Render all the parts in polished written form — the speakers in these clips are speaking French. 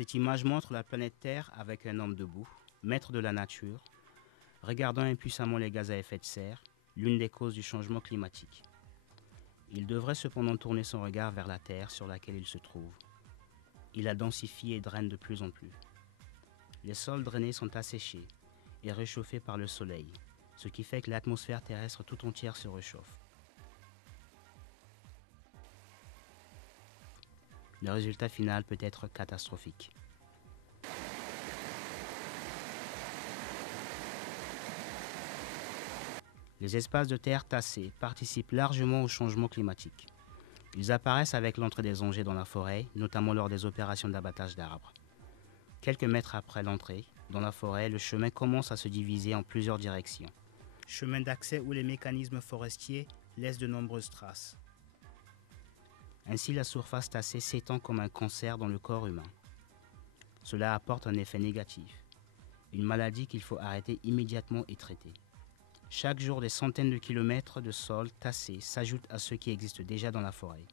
Cette image montre la planète Terre avec un homme debout, maître de la nature, regardant impuissamment les gaz à effet de serre, l'une des causes du changement climatique. Il devrait cependant tourner son regard vers la Terre sur laquelle il se trouve. Il la densifie et draine de plus en plus. Les sols drainés sont asséchés et réchauffés par le soleil, ce qui fait que l'atmosphère terrestre tout entière se réchauffe. Le résultat final peut être catastrophique. Les espaces de terre tassés participent largement au changement climatique. Ils apparaissent avec l'entrée des engins dans la forêt, notamment lors des opérations d'abattage d'arbres. Quelques mètres après l'entrée, dans la forêt, le chemin commence à se diviser en plusieurs directions. Chemin d'accès où les mécanismes forestiers laissent de nombreuses traces. Ainsi, la surface tassée s'étend comme un cancer dans le corps humain. Cela apporte un effet négatif, une maladie qu'il faut arrêter immédiatement et traiter. Chaque jour, des centaines de kilomètres de sol tassé s'ajoutent à ceux qui existent déjà dans la forêt.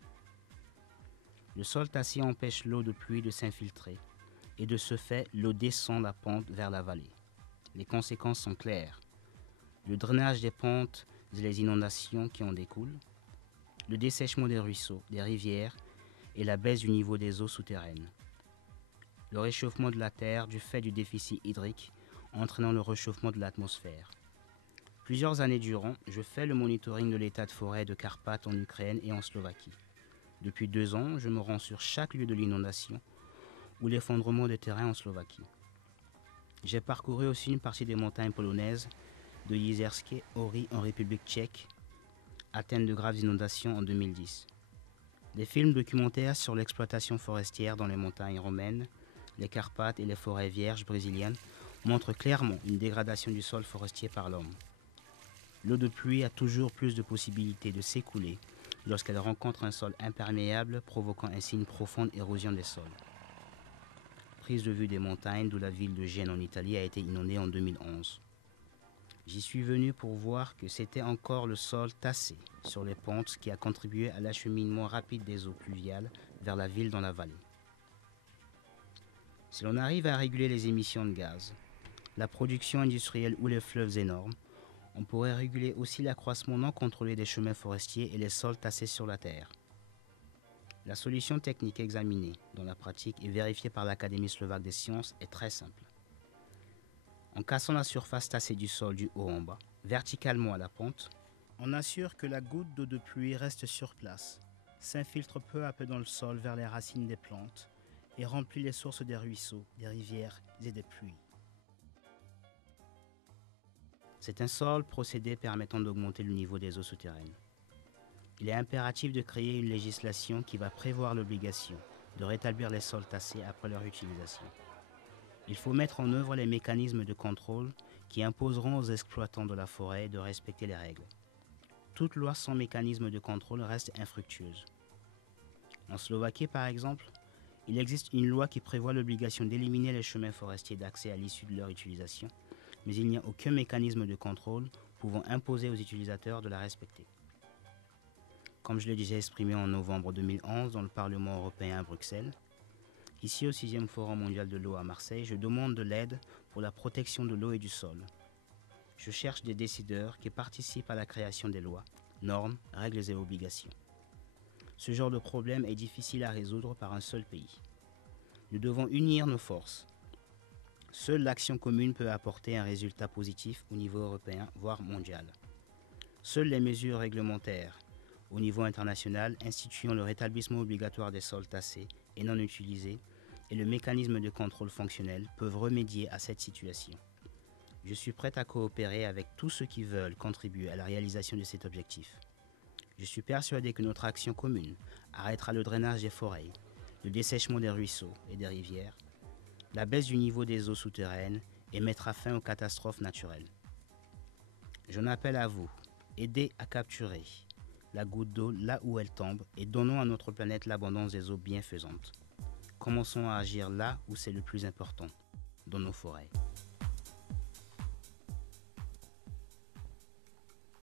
Le sol tassé empêche l'eau de pluie de s'infiltrer et de ce fait, l'eau descend la pente vers la vallée. Les conséquences sont claires. Le drainage des pentes et les inondations qui en découlent, le dessèchement des ruisseaux, des rivières et la baisse du niveau des eaux souterraines. Le réchauffement de la terre du fait du déficit hydrique entraînant le réchauffement de l'atmosphère. Plusieurs années durant, je fais le monitoring de l'état de forêt de Carpates en Ukraine et en Slovaquie. Depuis 2 ans, je me rends sur chaque lieu de l'inondation ou l'effondrement des terrains en Slovaquie. J'ai parcouru aussi une partie des montagnes polonaises, de Jizerské hory en République tchèque, atteintes de graves inondations en 2010. Des films documentaires sur l'exploitation forestière dans les montagnes romaines, les Carpates et les forêts vierges brésiliennes montrent clairement une dégradation du sol forestier par l'homme. L'eau de pluie a toujours plus de possibilités de s'écouler lorsqu'elle rencontre un sol imperméable, provoquant ainsi une profonde érosion des sols. Prise de vue des montagnes d'où la ville de Gênes en Italie a été inondée en 2011. J'y suis venu pour voir que c'était encore le sol tassé sur les pentes qui a contribué à l'acheminement rapide des eaux pluviales vers la ville dans la vallée. Si l'on arrive à réguler les émissions de gaz, la production industrielle ou les fleuves énormes, on pourrait réguler aussi l'accroissement non contrôlé des chemins forestiers et les sols tassés sur la terre. La solution technique examinée dans la pratique et vérifiée par l'Académie slovaque des sciences est très simple. En cassant la surface tassée du sol du haut en bas, verticalement à la pente, on assure que la goutte d'eau de pluie reste sur place, s'infiltre peu à peu dans le sol vers les racines des plantes et remplit les sources des ruisseaux, des rivières et des puits. C'est un seul procédé permettant d'augmenter le niveau des eaux souterraines. Il est impératif de créer une législation qui va prévoir l'obligation de rétablir les sols tassés après leur utilisation. Il faut mettre en œuvre les mécanismes de contrôle qui imposeront aux exploitants de la forêt de respecter les règles. Toute loi sans mécanisme de contrôle reste infructueuse. En Slovaquie, par exemple, il existe une loi qui prévoit l'obligation d'éliminer les chemins forestiers d'accès à l'issue de leur utilisation, mais il n'y a aucun mécanisme de contrôle pouvant imposer aux utilisateurs de la respecter. Comme je l'ai déjà exprimé en novembre 2011 dans le Parlement européen à Bruxelles, ici au 6e Forum mondial de l'eau à Marseille, je demande de l'aide pour la protection de l'eau et du sol. Je cherche des décideurs qui participent à la création des lois, normes, règles et obligations. Ce genre de problème est difficile à résoudre par un seul pays. Nous devons unir nos forces. Seule l'action commune peut apporter un résultat positif au niveau européen, voire mondial. Seules les mesures réglementaires, au niveau international, instituant le rétablissement obligatoire des sols tassés et non utilisés et le mécanisme de contrôle fonctionnel peuvent remédier à cette situation. Je suis prêt à coopérer avec tous ceux qui veulent contribuer à la réalisation de cet objectif. Je suis persuadé que notre action commune arrêtera le drainage des forêts, le dessèchement des ruisseaux et des rivières, la baisse du niveau des eaux souterraines et mettra fin aux catastrophes naturelles. J'en appelle à vous, aidez à capturer la goutte d'eau là où elle tombe et donnons à notre planète l'abondance des eaux bienfaisantes. Commençons à agir là où c'est le plus important, dans nos forêts.